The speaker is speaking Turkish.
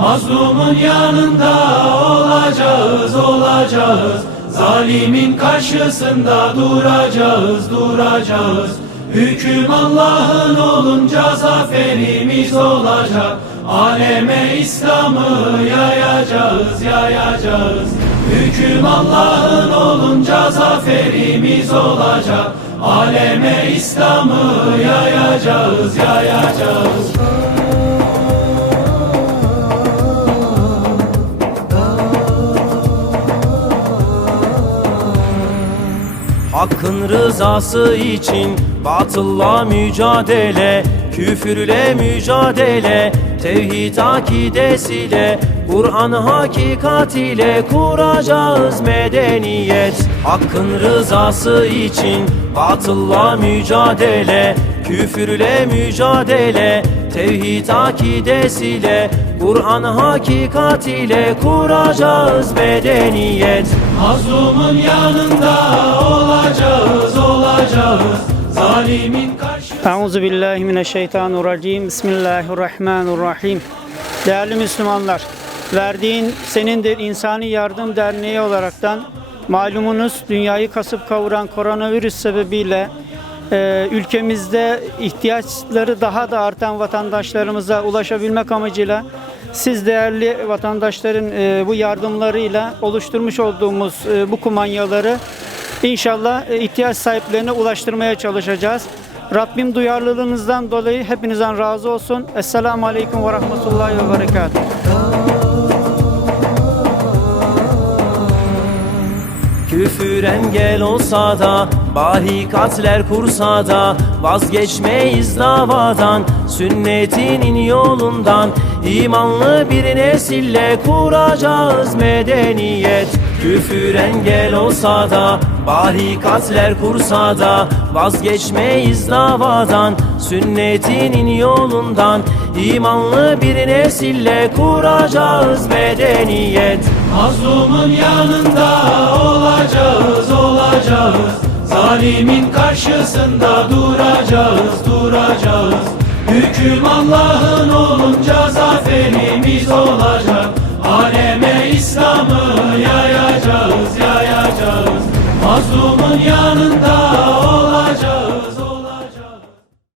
Mazlumun yanında olacağız, olacağız. Zalimin karşısında duracağız, duracağız. Hüküm Allah'ın olunca zaferimiz olacak. Aleme İslam'ı yayacağız, yayacağız. Hüküm Allah'ın olunca zaferimiz olacak. Aleme İslam'ı yayacağız, yayacağız. Hakkın rızası için batılla mücadele Küfürle mücadele Tevhid akidesiyle Kur'an hakikat ile kuracağız medeniyet. Hakkın rızası için batılla mücadele Küfürle mücadele Tevhid akidesiyle Kur'an hakikat ile kuracağız medeniyet. Mazlumun yanında olacağız. Zalimin karşı Euzu billahi mineşşeytanirracim. Bismillahirrahmanirrahim. Değerli Müslümanlar, verdiğin senindir İnsani Yardım Derneği olaraktan malumunuz dünyayı kasıp kavuran koronavirüs sebebiyle e, ülkemizde ihtiyaçları daha da artan vatandaşlarımıza ulaşabilmek amacıyla siz değerli vatandaşların e, bu yardımlarıyla oluşturmuş olduğumuz e, bu kumanyaları İnşallah e, ihtiyaç sahiplerine ulaştırmaya çalışacağız. Rabbim duyarlılığınızdan dolayı hepinizden razı olsun. Esselamu Aleyküm ve Rahmetullahi ve Berekatuhu. Küfür engel olsa da Barikatler kursa da Vazgeçmeyiz davadan Sünnetinin yolundan imanlı bir nesille kuracağız medeniyet Küfür engel olsa da Barikatler kursa da Vazgeçmeyiz davadan Sünnetinin yolundan imanlı bir nesille kuracağız medeniyet Mazlumun yanında olacağız, olacağız. Zalimin karşısında duracağız, duracağız. Hüküm Allah'ın olunca zaferimiz Mazlumun yanında o